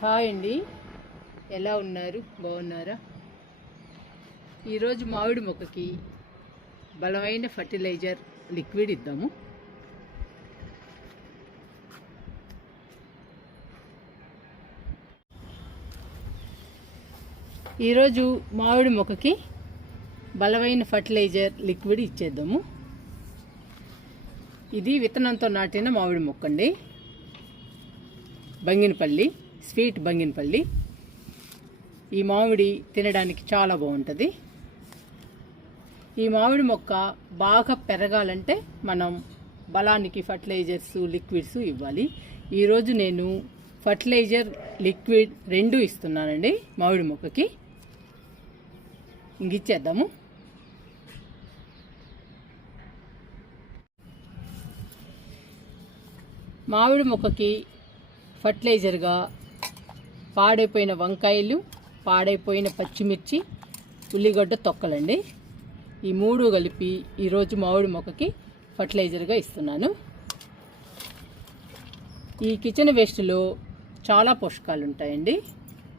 Hi అండి, ఎలా ఉన్నారు? బాగున్నారా? ఈరోజు మామిడి మొక్కకి బలమైన ఫర్టిలైజర్ లిక్విడ్ ఇద్దాము. ఈరోజు మామిడి మొక్కకి బలమైన ఫర్టిలైజర్ లిక్విడ్ ఇచ్చేద్దాము. ఇది విత్తనంతో నాటిన మామిడి మొక్క అండి, బంగినపల్లి, స్వీట్ బంగినపల్లి. ఈ మామిడి తినడానికి చాలా బాగుంటుంది. ఈ మామిడి మొక్క బాగా పెరగాలంటే మనం బలానికి ఫర్టిలైజర్స్, లిక్విడ్స్ ఇవ్వాలి. ఈరోజు నేను ఫర్టిలైజర్, లిక్విడ్ రెండు ఇస్తున్నానండి మామిడి మొక్కకి. ఇంకిచ్చేద్దాము. మామిడి మొక్కకి ఫర్టిలైజర్గా పాడైపోయిన వంకాయలు, పాడైపోయిన పచ్చిమిర్చి, ఉల్లిగడ్డ తొక్కలండి. ఈ మూడు కలిపి ఈరోజు మామిడి మొక్కకి ఫర్టిలైజర్గా ఇస్తున్నాను. ఈ కిచెన్ వేస్ట్లో చాలా పోషకాలు ఉంటాయండి.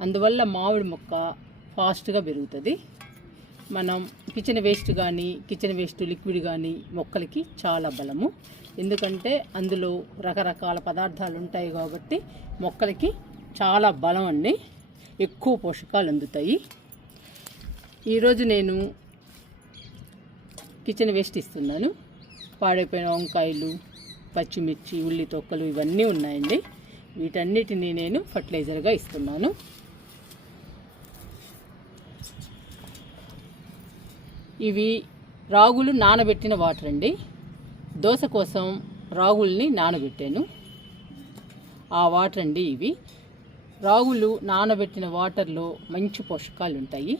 అందువల్ల మామిడి మొక్క ఫాస్ట్గా పెరుగుతుంది. మనం కిచెన్ వేస్ట్ కానీ, కిచెన్ వేస్ట్ లిక్విడ్ కానీ మొక్కలకి చాలా బలము. ఎందుకంటే అందులో రకరకాల పదార్థాలు ఉంటాయి కాబట్టి మొక్కలకి చాలా బలం అండి. ఎక్కువ పోషకాలు అందుతాయి. ఈరోజు నేను కిచెన్ వేస్ట్ ఇస్తున్నాను. పాడైపోయిన వంకాయలు, పచ్చిమిర్చి, ఉల్లి తొక్కలు ఇవన్నీ ఉన్నాయండి. వీటన్నిటిని నేను ఫర్టిలైజర్గా ఇస్తున్నాను. ఇవి రాగులు నానబెట్టిన వాటర్ అండి. దోశ కోసం రాగుల్ని నానబెట్టాను. ఆ వాటర్ అండి ఇవి. రాగులు నానబెట్టిన వాటర్లో మంచి పోషకాలు ఉంటాయి.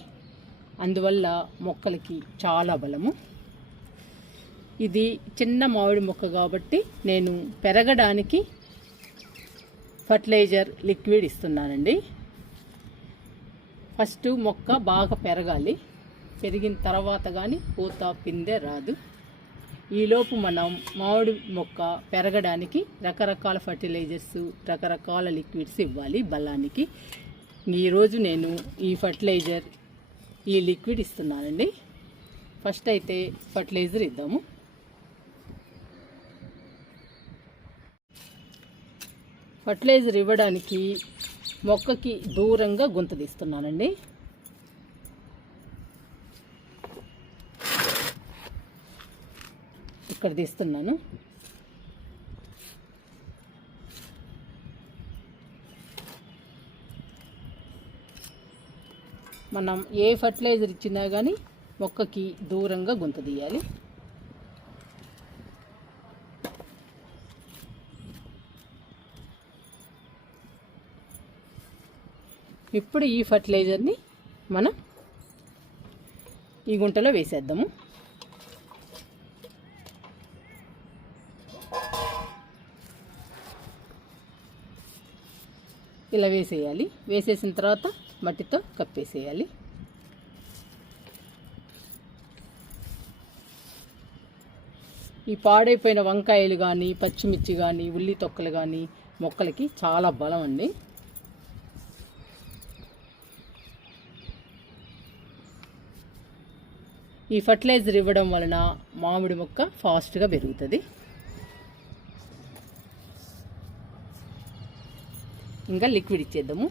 అందువల్ల మొక్కలకి చాలా బలము. ఇది చిన్న మామిడి మొక్క కాబట్టి నేను పెరగడానికి ఫర్టిలైజర్ లిక్విడ్ ఇస్తున్నానండి. ఫస్ట్ మొక్క బాగా పెరగాలి. పెరిగిన తర్వాత కానీ పూత, పిందె రాదు. ఈలోపు మనం మామిడి మొక్క పెరగడానికి రకరకాల ఫర్టిలైజర్స్, రకరకాల లిక్విడ్స్ ఇవ్వాలి బలానికి. ఈరోజు నేను ఈ ఫర్టిలైజర్, ఈ లిక్విడ్ ఇస్తున్నానండి. ఫస్ట్ అయితే ఫర్టిలైజర్ ఇద్దాము. ఫర్టిలైజర్ ఇవ్వడానికి మొక్కకి దూరంగా గుంత తీస్తున్నానండి. ఇక్కడ తీస్తున్నాను. మనం ఏ ఫర్టిలైజర్ ఇచ్చినా కానీ మొక్కకి దూరంగా గుంత తీయాలి. ఇప్పుడు ఈ ఫర్టిలైజర్ని మనం ఈ గుంటలో వేసేద్దాము. ఇలా వేసేయాలి. వేసేసిన తర్వాత మట్టితో కప్పేసేయాలి. ఈ పాడైపోయిన వంకాయలు కానీ, పచ్చిమిర్చి కానీ, ఉల్లి తొక్కలు కానీ మొక్కలకి చాలా బలం అండి. ఈ ఫర్టిలైజర్ ఇవ్వడం వలన మామిడి మొక్క ఫాస్ట్గా పెరుగుతుంది. ఇంకా లిక్విడ్ ఇచ్చేద్దాము.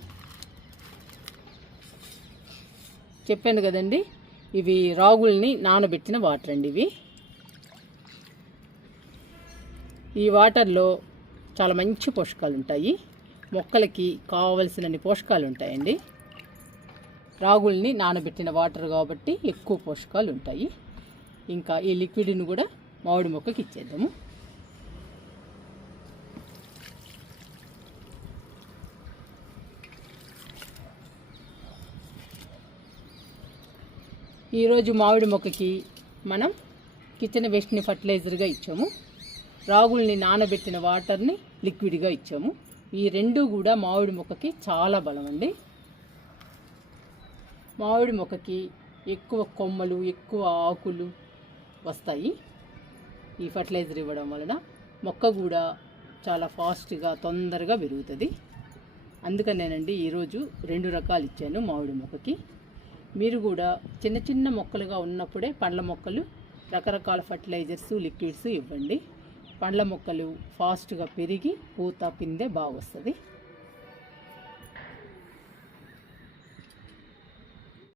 చెప్పాను కదండి, ఇవి రాగుల్ని నానబెట్టిన వాటర్ అండి. ఇవి ఈ వాటర్లో చాలా మంచి పోషకాలు ఉంటాయి. మొక్కలకి కావలసినన్ని పోషకాలు ఉంటాయండి. రాగుల్ని నానబెట్టిన వాటర్ కాబట్టి ఎక్కువ పోషకాలు ఉంటాయి. ఇంకా ఈ లిక్విడ్ని కూడా మామిడి మొక్కకి ఇచ్చేద్దాము. ఈరోజు మామిడి మొక్కకి మనం కిచెన్ వేస్ట్ని ఫర్టిలైజర్గా ఇచ్చాము. రాగుల్ని నానబెట్టిన వాటర్ని లిక్విడ్గా ఇచ్చాము. ఈ రెండు కూడా మామిడి మొక్కకి చాలా బలం అండి. మామిడి మొక్కకి ఎక్కువ కొమ్మలు, ఎక్కువ ఆకులు వస్తాయి ఈ ఫర్టిలైజర్ ఇవ్వడం వలన. మొక్క కూడా చాలా ఫాస్ట్గా, తొందరగా పెరుగుతుంది. అందుకనేనండి ఈరోజు 2 రకాలు ఇచ్చాను మామిడి మొక్కకి. మీరు కూడా చిన్న చిన్న మొక్కలుగా ఉన్నప్పుడే పండ్ల మొక్కలు రకరకాల ఫర్టిలైజర్స్, లిక్విడ్స్ ఇవ్వండి. పండ్ల మొక్కలు ఫాస్ట్గా పెరిగి పూత పిందె బాగా వస్తుంది.